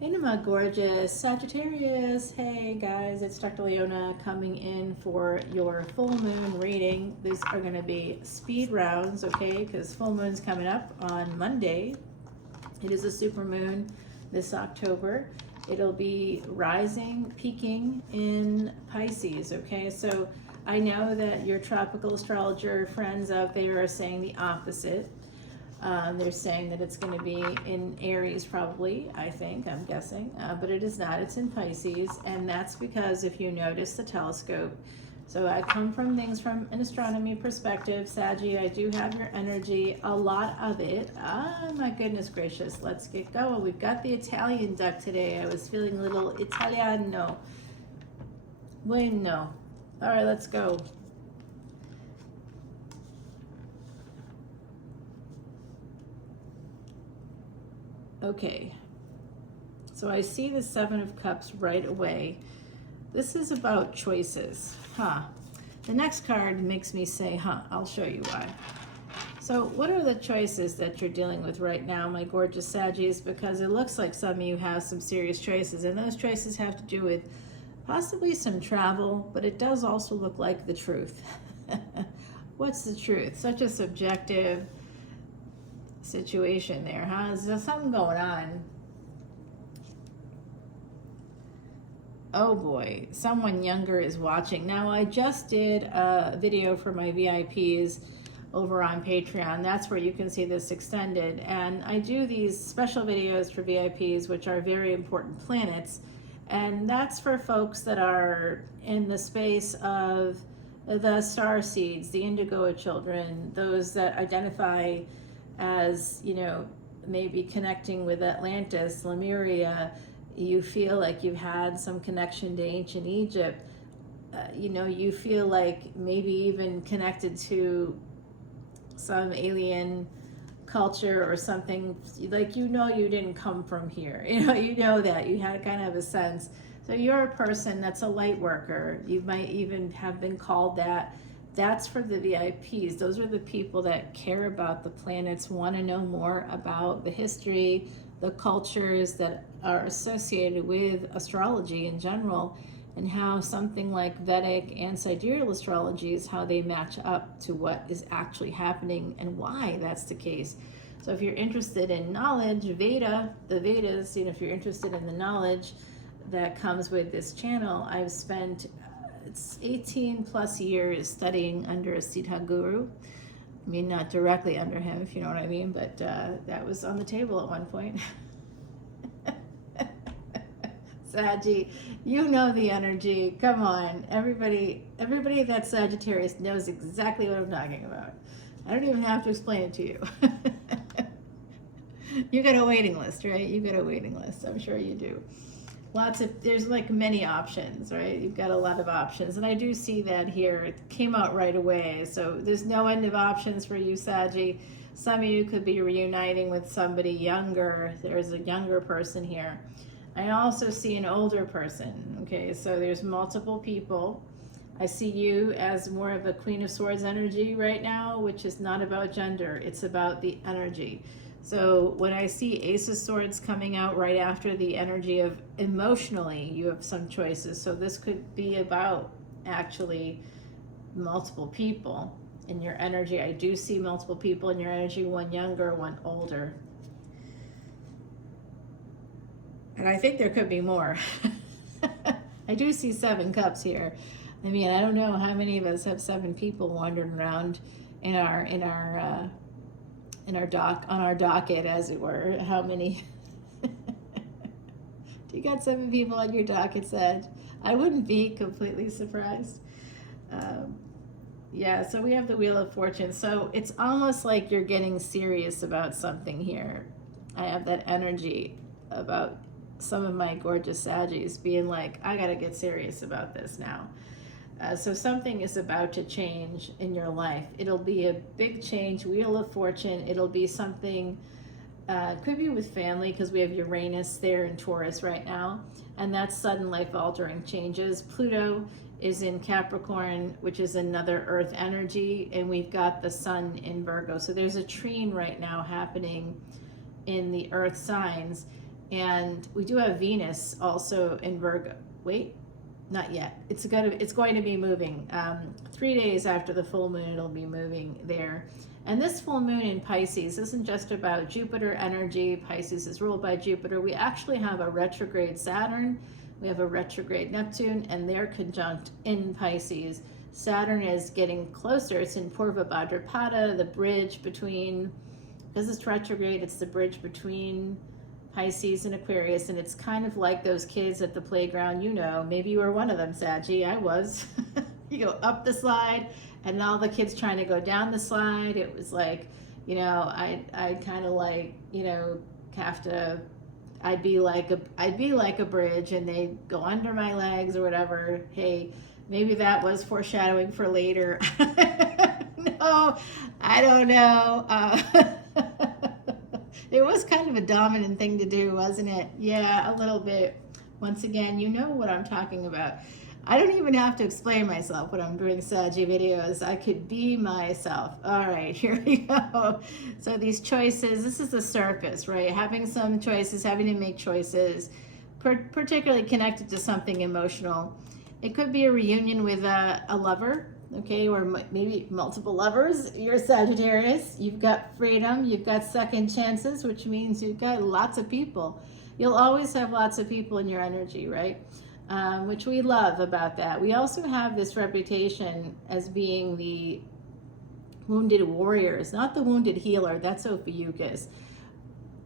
Hey, my gorgeous Sagittarius. Hey guys, it's Dr. Leona coming in for your full moon reading. These are going to be speed rounds, okay? Because full moon's coming up on Monday. It is a super moon this October. It'll be rising, peaking in Pisces, okay? So I know that your tropical astrologer friends out there are saying the opposite. They're saying that it's going to be in Aries probably, I'm guessing, but it is not. It's in Pisces, and that's because if you notice the telescope, so I come from things from an astronomy perspective. Saggy, I do have your energy, a lot of it. Ah, my goodness gracious, let's get going. We've got the Italian duck today. I was feeling a little Italiano. Bueno. All right, let's go. Okay, so I see the Seven of Cups right away. This is about choices, The next card makes me say, I'll show you why. So what are the choices that you're dealing with right now, my gorgeous Saggies? Because it looks like some of you have some serious choices, and those choices have to do with possibly some travel, but it does also look like the truth. What's the truth? Such a subjective situation there, Is there something going on? Oh boy, someone younger is watching. Now, I just did a video for my VIPs over on Patreon. That's where you can see this extended. And I do these special videos for VIPs, which are very important planets. And that's for folks that are in the space of the star seeds, the indigo children, those that identify as, maybe connecting with Atlantis, Lemuria. You feel like you've had some connection to ancient Egypt. You feel like maybe even connected to some alien culture or something, like you didn't come from here. You know that. You had kind of a sense. So you're a person that's a light worker. You might even have been called that. That's for the VIPs. Those are the people that care about the planets, want to know more about the history, the cultures that are associated with astrology in general, and how something like Vedic and sidereal astrology is how they match up to what is actually happening and why that's the case. So if you're interested in knowledge, the Vedas, if you're interested in the knowledge that comes with this channel, I've spent it's 18 plus years studying under a Siddha guru. I mean, not directly under him, if you know what I mean, but that was on the table at one point. Saggy, you know the energy. Come on, everybody that's Sagittarius knows exactly what I'm talking about. I don't even have to explain it to you. You got a waiting list, right? You got a waiting list. I'm sure you do. There's like many options, right? You've got a lot of options. And I do see that here. It came out right away. So there's no end of options for you, Saggy. Some of you could be reuniting with somebody younger. There's a younger person here. I also see an older person, okay? So there's multiple people. I see you as more of a Queen of Swords energy right now, which is not about gender. It's about the energy. So when I see Ace of Swords coming out right after the energy of emotionally, you have some choices. So this could be about actually multiple people in your energy. I do see multiple people in your energy, one younger, one older. And I think there could be more. I do see 7 cups here. I mean, I don't know how many of us have 7 people wandering around on our docket, as it were. How many? Do you got 7 people on your docket, Sag? I wouldn't be completely surprised. Yeah, so we have the Wheel of Fortune. So it's almost like you're getting serious about something here. I have that energy about some of my gorgeous Saggies being like, I gotta get serious about this now. So something is about to change in your life. It'll be a big change, Wheel of Fortune. It'll be something, could be with family, because we have Uranus there in Taurus right now, and that's sudden life-altering changes. Pluto is in Capricorn, which is another earth energy, and we've got the sun in Virgo. So there's a trine right now happening in the earth signs, And we do have Venus also in Virgo. Wait, not yet. It's going to be moving. 3 days after the full moon, it'll be moving there. And this full moon in Pisces isn't just about Jupiter energy. Pisces is ruled by Jupiter. We actually have a retrograde Saturn. We have a retrograde Neptune, and they're conjunct in Pisces. Saturn is getting closer. It's in Purva Bhadrapada, the bridge between, because it's retrograde, it's the bridge between Pisces and Aquarius, and it's kind of like those kids at the playground, you know, maybe you were one of them, Saggy, I was. You go up the slide, and all the kids trying to go down the slide. It was like, you know, I kind of like, you know, have to, I'd be like a bridge, and they go under my legs or whatever. Hey, maybe that was foreshadowing for later. No, I don't know. It was kind of a dominant thing to do, wasn't it? Yeah, a little bit. Once again, you know what I'm talking about. I don't even have to explain myself when I'm doing Saggy videos. I could be myself. All right, here we go. So these choices, this is the surface, right? Having some choices, having to make choices, particularly connected to something emotional. It could be a reunion with a lover, okay, or maybe multiple lovers. You're Sagittarius. You've got freedom. You've got second chances, which means you've got lots of people. You'll always have lots of people in your energy, right? Which we love about that. We also have this reputation as being the wounded warriors, not the wounded healer. That's Ophiuchus.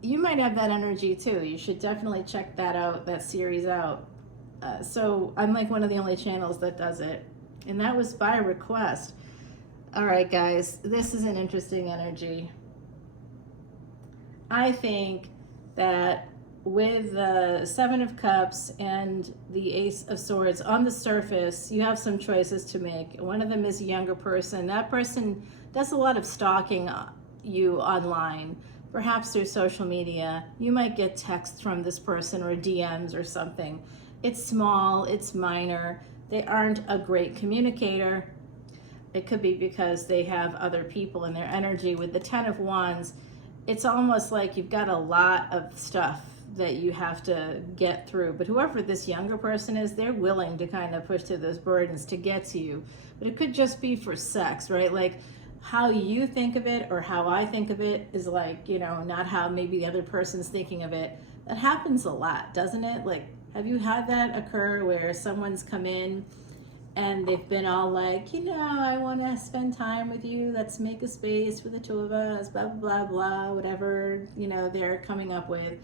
You might have that energy too. You should definitely check that out, that series out. So I'm like one of the only channels that does it. And that was by request. All right, guys, this is an interesting energy. I think that with the Seven of Cups and the Ace of Swords, on the surface, you have some choices to make. One of them is a younger person. That person does a lot of stalking you online, perhaps through social media. You might get texts from this person or DMs or something. It's small, it's minor. They aren't a great communicator. It could be because they have other people in their energy. With the Ten of Wands, it's almost like you've got a lot of stuff that you have to get through. But whoever this younger person is, they're willing to kind of push through those burdens to get to you. But it could just be for sex, right? Like how you think of it or how I think of it is like, you know, not how maybe the other person's thinking of it. That happens a lot, doesn't it? Like, have you had that occur where someone's come in and they've been all like, you know, I want to spend time with you. Let's make a space for the two of us, blah, blah, blah, blah, whatever, you know, they're coming up with.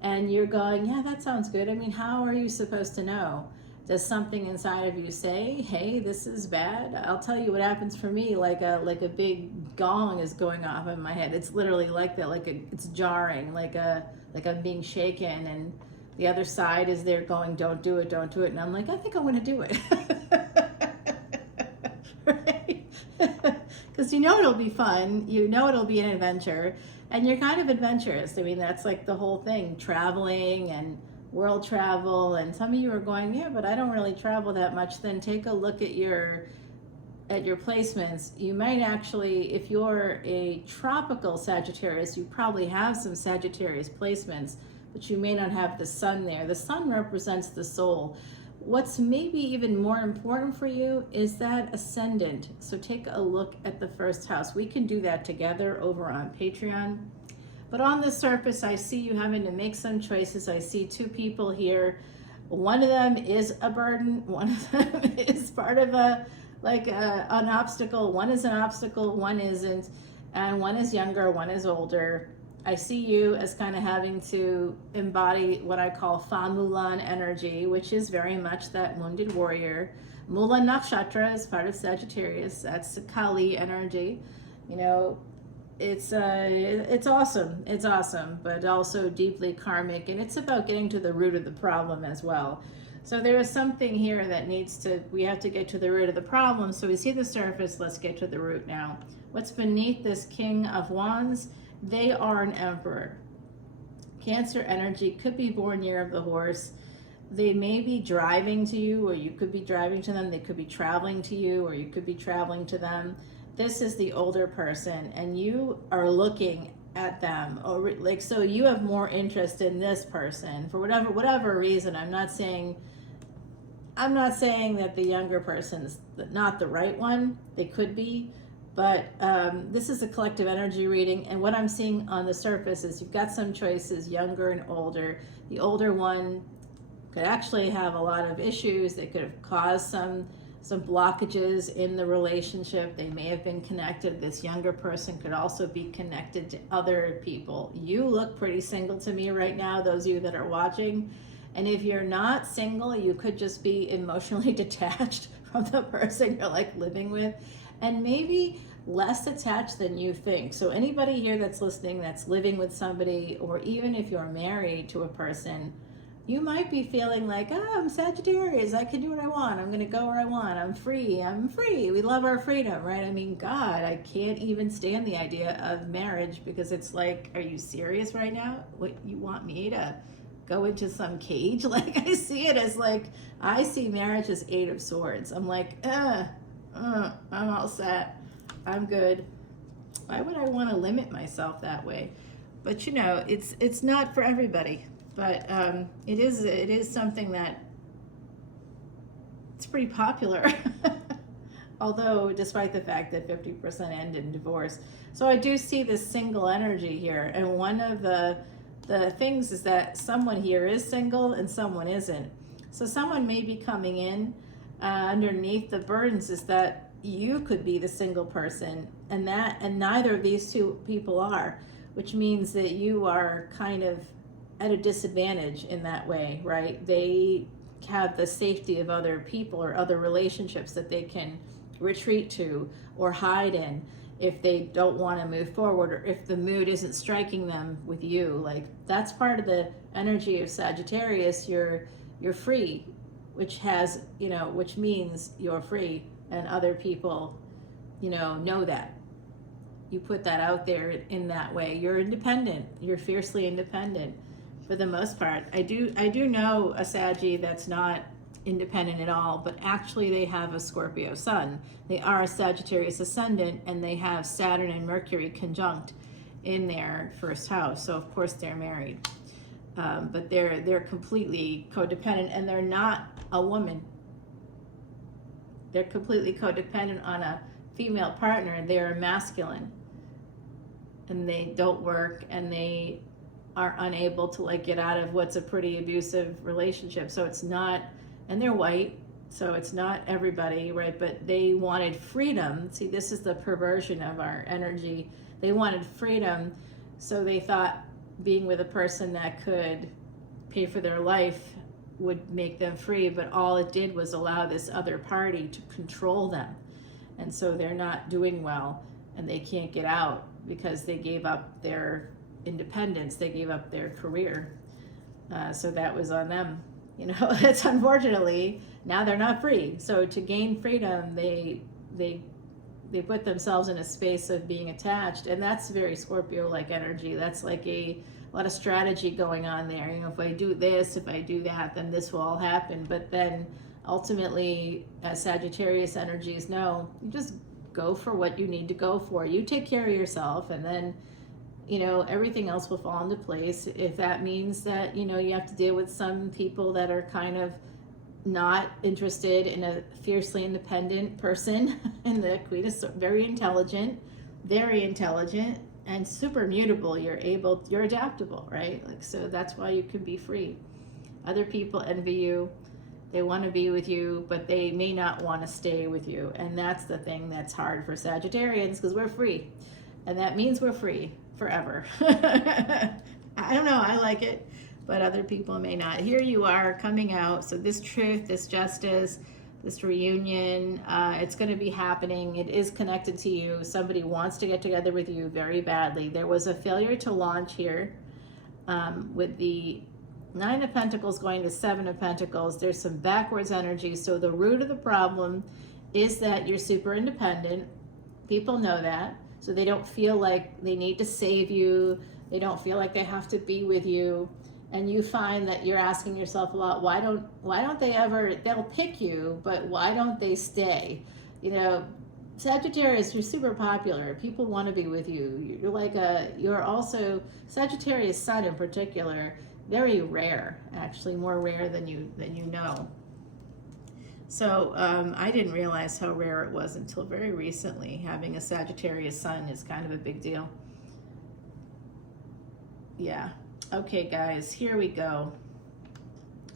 And you're going, yeah, that sounds good. I mean, how are you supposed to know? Does something inside of you say, hey, this is bad? I'll tell you what happens for me, like a big gong is going off in my head. It's literally like that, it's jarring, like I'm being shaken, and the other side is there going, don't do it, don't do it. And I'm like, I think I'm going to do it. Right? Because you know it'll be fun. You know it'll be an adventure. And you're kind of adventurous. I mean, that's like the whole thing, traveling and world travel. And some of you are going, yeah, but I don't really travel that much. Then take a look at your placements. You might actually, if you're a tropical Sagittarius, you probably have some Sagittarius placements, but you may not have the sun there. The sun represents the soul. What's maybe even more important for you is that ascendant. So take a look at the first house. We can do that together over on Patreon. But on the surface, I see you having to make some choices. I see two people here. One of them is a burden. One of them is part of an obstacle. One is an obstacle, one isn't. And one is younger, one is older. I see you as kind of having to embody what I call Fa Mulan energy, which is very much that wounded warrior. Mula Nakshatra is part of Sagittarius. That's Kali energy. You know, it's awesome. It's awesome, but also deeply karmic, and it's about getting to the root of the problem as well. So there is something here that we have to get to the root of the problem. So we see the surface, let's get to the root now. What's beneath this King of Wands? They are an emperor. Cancer energy could be born year of the horse. They may be driving to you, or you could be driving to them. They could be traveling to you, or you could be traveling to them. This is the older person, and you are looking at them, or like, so you have more interest in this person for whatever reason. I'm not saying that the younger person's not the right one. They could be, but this is a collective energy reading, and what I'm seeing on the surface is you've got some choices, younger and older. The older one could actually have a lot of issues that could have caused some blockages in the relationship. They may have been connected. This younger person could also be connected to other people. You look pretty single to me right now, those of you that are watching. And if you're not single, you could just be emotionally detached from the person you're like living with, and maybe less attached than you think. So anybody here that's listening that's living with somebody, or even if you're married to a person, you might be feeling like, oh, I'm Sagittarius, I can do what I want, I'm gonna go where I want, I'm free. We love our freedom, right? I mean, God, I can't even stand the idea of marriage, because it's like, are you serious right now? What, you want me to go into some cage? Like, I see it as like, I see marriage as 8 of Swords. I'm like, I'm all set, I'm good. Why would I want to limit myself that way? But you know, it's not for everybody. But it is something that it's pretty popular, although despite the fact that 50% end in divorce. So I do see this single energy here, and one of the things is that someone here is single and someone isn't. So someone may be coming in underneath the burdens is that you could be the single person, and neither of these two people are, which means that you are kind of at a disadvantage in that way, right? They have the safety of other people or other relationships that they can retreat to or hide in if they don't want to move forward, or if the mood isn't striking them with you. Like, that's part of the energy of Sagittarius. You're free, which has, you know, which means you're free, and other people, you know that. You put that out there in that way. You're independent. You're fiercely independent. For the most part, I do know a Saggy that's not independent at all, but actually they have a Scorpio sun. They are a Sagittarius ascendant, and they have Saturn and Mercury conjunct in their first house. So of course they're married, but they're completely codependent, and they're not a woman. They're completely codependent on a female partner, and they're masculine, and they don't work, and they are unable to like get out of what's a pretty abusive relationship. So it's not, and they're white, so it's not everybody, right? But they wanted freedom. See, this is the perversion of our energy. They wanted freedom, so they thought being with a person that could pay for their life would make them free, but all it did was allow this other party to control them. And so they're not doing well, and they can't get out because they gave up their independence, they gave up their career. So that was on them. You know, it's unfortunately, now they're not free. So to gain freedom, they put themselves in a space of being attached, and that's very Scorpio-like energy. That's like a lot of strategy going on there. You know, if I do this, if I do that, then this will all happen. But then ultimately, as Sagittarius energies know, you just go for what you need to go for. You take care of yourself, and then, you know, everything else will fall into place. If that means that, you know, you have to deal with some people that are kind of not interested in a fiercely independent person, and the Queen is very intelligent, and super mutable. You're adaptable, right? Like, so that's why you can be free. Other people envy you. They want to be with you, but they may not want to stay with you. And that's the thing that's hard for Sagittarians, because we're free. And that means we're free forever. I don't know, I like it, but other people may not. Here you are coming out. So this truth, this justice, this reunion, it's going to be happening. It is connected to you. Somebody wants to get together with you very badly. There was a failure to launch here with the 9 of Pentacles going to 7 of Pentacles. There's some backwards energy. So the root of the problem is that you're super independent. People know that. So they don't feel like they need to save you. They don't feel like they have to be with you. And you find that you're asking yourself a lot, why don't they ever, they'll pick you, but why don't they stay? You know, Sagittarius, you're super popular. People want to be with you. You're also, Sagittarius sun in particular, very rare, actually more rare than you know. So I didn't realize how rare it was until very recently. Having a Sagittarius sun is kind of a big deal. Yeah. Okay, guys, here we go.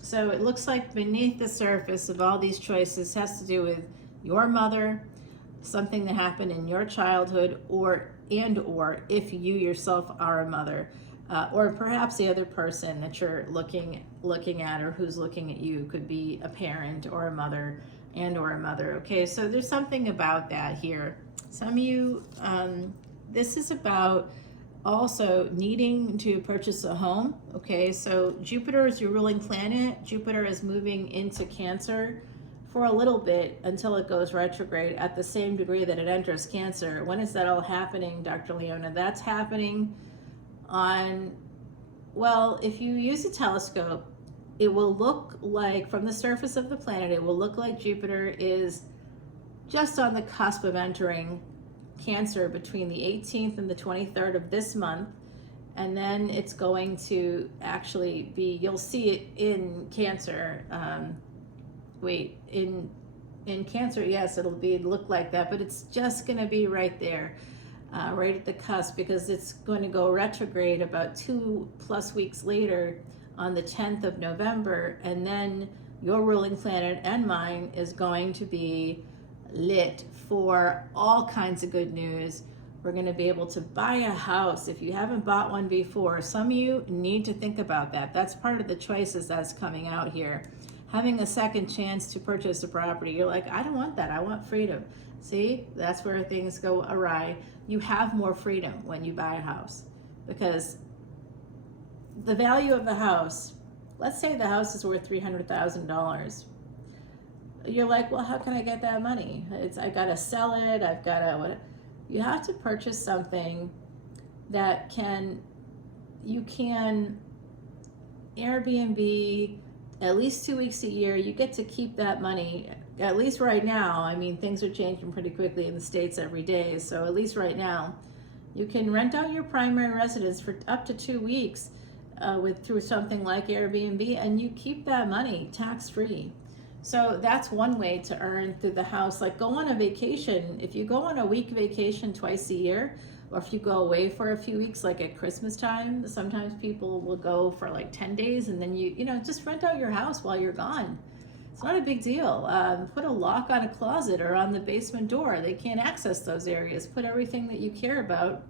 So it looks like beneath the surface of all these choices has to do with your mother, something that happened in your childhood, or if you yourself are a mother, or perhaps the other person that you're looking at, or who's looking at you, could be a parent or a mother Okay, so there's something about that here. Some of you, this is about also needing to purchase a home. Okay, so Jupiter is your ruling planet. Jupiter is moving into Cancer for a little bit until it goes retrograde at the same degree that it enters Cancer. When is that all happening, Dr. Leona? That's happening on, well, if you use a telescope, it will look like, from the surface of the planet, it will look like Jupiter is just on the cusp of entering Cancer between the 18th and the 23rd of this month. And then it's going to actually be, you'll see it in Cancer, in Cancer, yes, it'll look like that, but it's just going to be right there, right at the cusp, because it's going to go retrograde about 2+ weeks later on the 10th of November, and then your ruling planet and mine is going to be lit for all kinds of good news. We're going to be able to buy a house. If you haven't bought one before, some of you need to think about that. That's part of the choices that's coming out here. Having a second chance to purchase a property. You're like, I don't want that. I want freedom. See, that's where things go awry. You have more freedom when you buy a house, because the value of the house, let's say the house is worth $300,000. You're like, well, how can I get that money? I got to sell it. I've got to, what? You have to purchase something that you can Airbnb at least 2 weeks a year. You get to keep that money, at least right now. I mean, things are changing pretty quickly in the States every day. So at least right now, you can rent out your primary residence for up to 2 weeks through something like Airbnb, and you keep that money tax-free. So that's one way to earn through the house. Like, go on a vacation. If you go on a week vacation twice a year, or if you go away for a few weeks, like at Christmas time, sometimes people will go for like 10 days, and then you just rent out your house while you're gone. It's not a big deal. Put a lock on a closet or on the basement door. They can't access those areas. Put everything that you care about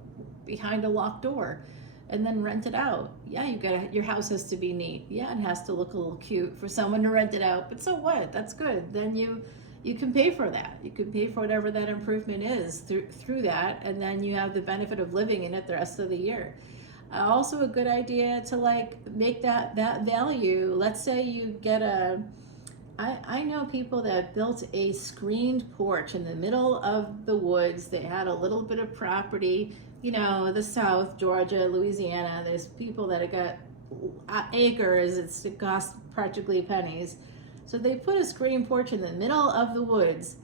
behind a locked door, and then rent it out. Yeah, your house has to be neat. Yeah, it has to look a little cute for someone to rent it out, but so what? That's good. Then you can pay for that. You can pay for whatever that improvement is through that, and then you have the benefit of living in it the rest of the year. Also a good idea to make that value. Let's say you get I know people that built a screened porch in the middle of the woods. They had a little bit of property, the South, Georgia, Louisiana. There's people that have got acres. It costs practically pennies. So they put a screen porch in the middle of the woods.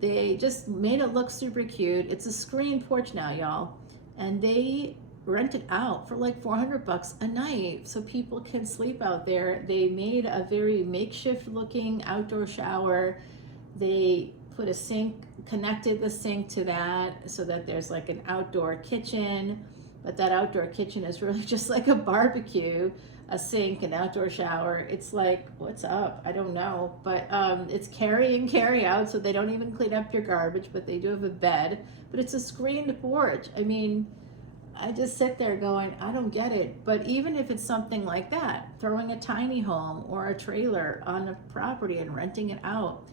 They just made it look super cute. It's a screen porch now, y'all. And they rent it out for like $400 a night so people can sleep out there. They made a very makeshift looking outdoor shower. They put a sink, connected the sink to that so that there's like an outdoor kitchen, but that outdoor kitchen is really just like a barbecue, a sink, an outdoor shower. It's like, what's up? I don't know, but it's carry out, so they don't even clean up your garbage, but they do have a bed, but it's a screened porch. I mean, I just sit there going, I don't get it. But even if it's something like that, throwing a tiny home or a trailer on a property and renting it out,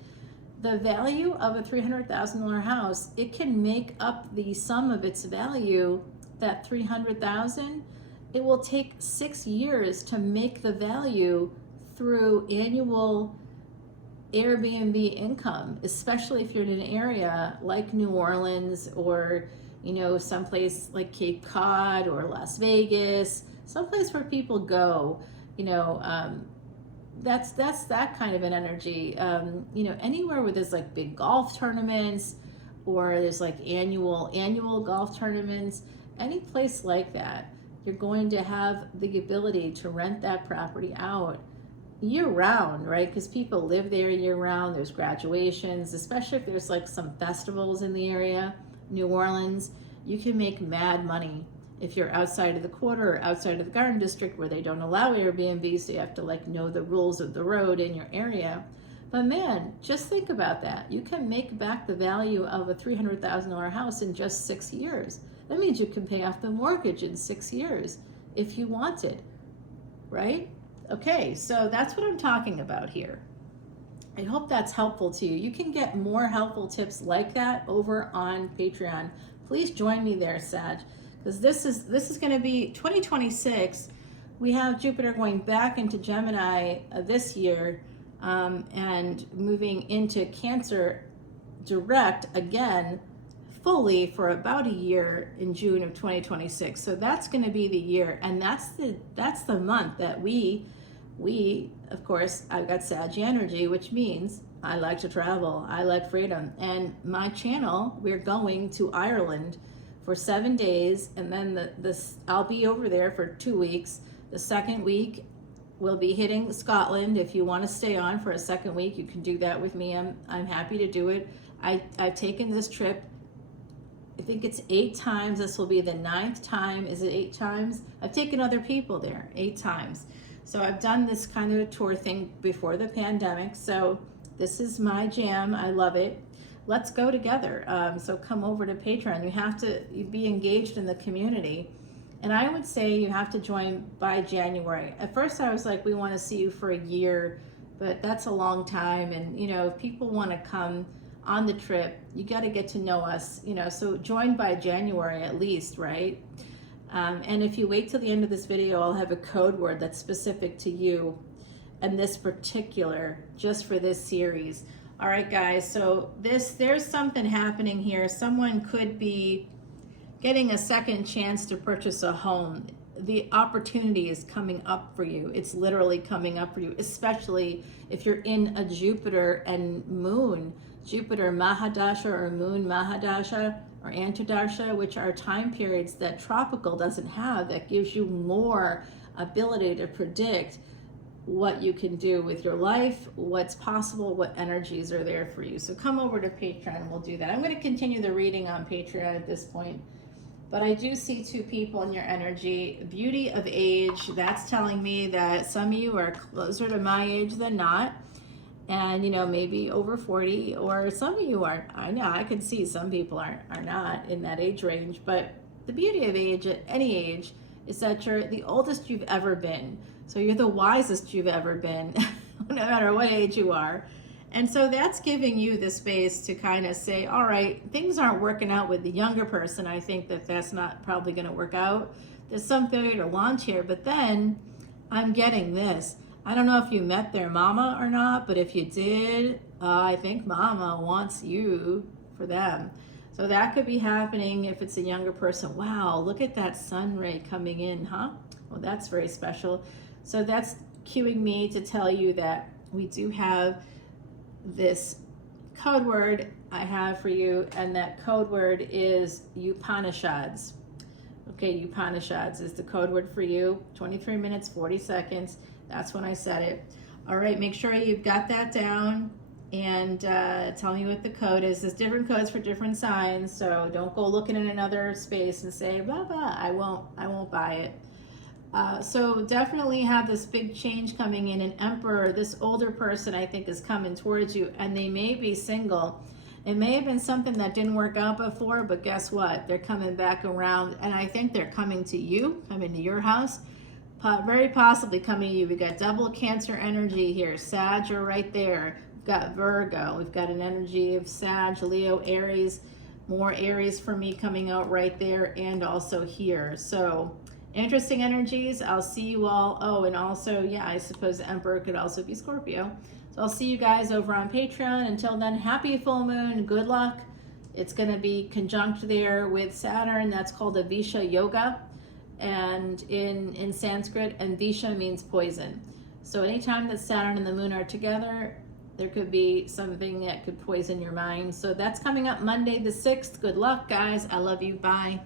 the value of a $300,000 house, it can make up the sum of its value, that $300,000. It will take 6 years to make the value through annual Airbnb income, especially if you're in an area like New Orleans or someplace like Cape Cod or Las Vegas, someplace where people go. That's that kind of an energy. Anywhere where there's like big golf tournaments, or there's like annual golf tournaments, any place like that, you're going to have the ability to rent that property out year round, right? Because people live there year round. There's graduations, especially if there's like some festivals in the area. New Orleans, you can make mad money if you're outside of the quarter or outside of the Garden District where they don't allow Airbnb, so you have to like know the rules of the road in your area. But man, just think about that. You can make back the value of a $300,000 house in just 6 years. That means you can pay off the mortgage in 6 years if you wanted, right? Okay, so that's what I'm talking about here. I hope that's helpful to you. You can get more helpful tips like that over on Patreon. Please join me there, Sag, because this is going to be 2026. We have Jupiter going back into Gemini this year, and moving into Cancer direct again fully for about a year in June of 2026. So that's going to be the year, and that's the month that we of course, I've got Sag energy, which means I like to travel, I like freedom, and my channel, we're going to Ireland for 7 days, and then I'll be over there for 2 weeks. The second week we'll be hitting Scotland. If you want to stay on for a second week, you can do that with me. I'm happy to do it. I've taken this trip, I think it's 8 times. This will be the 9th time. Is it 8 times? I've taken other people there 8 times. So I've done this kind of a tour thing before the pandemic. So this is my jam. I love it. Let's go together. So come over to Patreon. You have to be engaged in the community. And I would say you have to join by January. At first I was like, we want to see you for a year, but that's a long time. And you know, if people want to come on the trip, you got to get to know us, you know, so join by January at least, right? And if you wait till the end of this video, I'll have a code word that's specific to you and this particular, just for this series. All right, guys, so there's something happening here. Someone could be getting a second chance to purchase a home. The opportunity is coming up for you. It's literally coming up for you, especially if you're in a Jupiter and Moon, Jupiter Mahadasha or Moon Mahadasha or Antardasha, which are time periods that tropical doesn't have, that gives you more ability to predict what you can do with your life, what's possible, what energies are there for you. So come over to Patreon and we'll do that. I'm going to continue the reading on Patreon at this point, but I do see 2 people in your energy. Beauty of age, that's telling me that some of you are closer to my age than not. And you know, maybe over 40, or some of you are. I know I can see some people are not in that age range, but the beauty of age at any age is that you're the oldest you've ever been. So you're the wisest you've ever been, no matter what age you are. And so that's giving you the space to kind of say, all right, things aren't working out with the younger person. I think that's not probably going to work out. There's some failure to launch here, but then I'm getting this. I don't know if you met their mama or not, but if you did, I think mama wants you for them. So that could be happening if it's a younger person. Wow, look at that sun ray coming in, huh? Well, that's very special. So that's cueing me to tell you that we do have this code word I have for you, and that code word is Upanishads. Okay, Upanishads is the code word for you. 23 minutes, 40 seconds. That's when I said it. All right, make sure you've got that down, and tell me what the code is. There's different codes for different signs, so don't go looking in another space and say, blah, blah, I won't buy it. So definitely have this big change coming in. An Emperor, this older person I think is coming towards you, and they may be single. It may have been something that didn't work out before, but guess what? They're coming back around, and I think they're coming to you, coming to your house. Very possibly coming to you. We've got double Cancer energy here. Sag are right there. We've got Virgo. We've got an energy of Sag, Leo, Aries. More Aries for me coming out right there, and also here. So interesting energies. I'll see you all. Oh, and also, yeah, I suppose the Emperor could also be Scorpio. So I'll see you guys over on Patreon. Until then, happy full moon. Good luck. It's going to be conjunct there with Saturn. That's called a Visha Yoga. And in Sanskrit, and Visha means poison. So anytime that Saturn and the moon are together, There could be something that could poison your mind. So that's coming up Monday the 6th. Good luck, guys. I love you. Bye.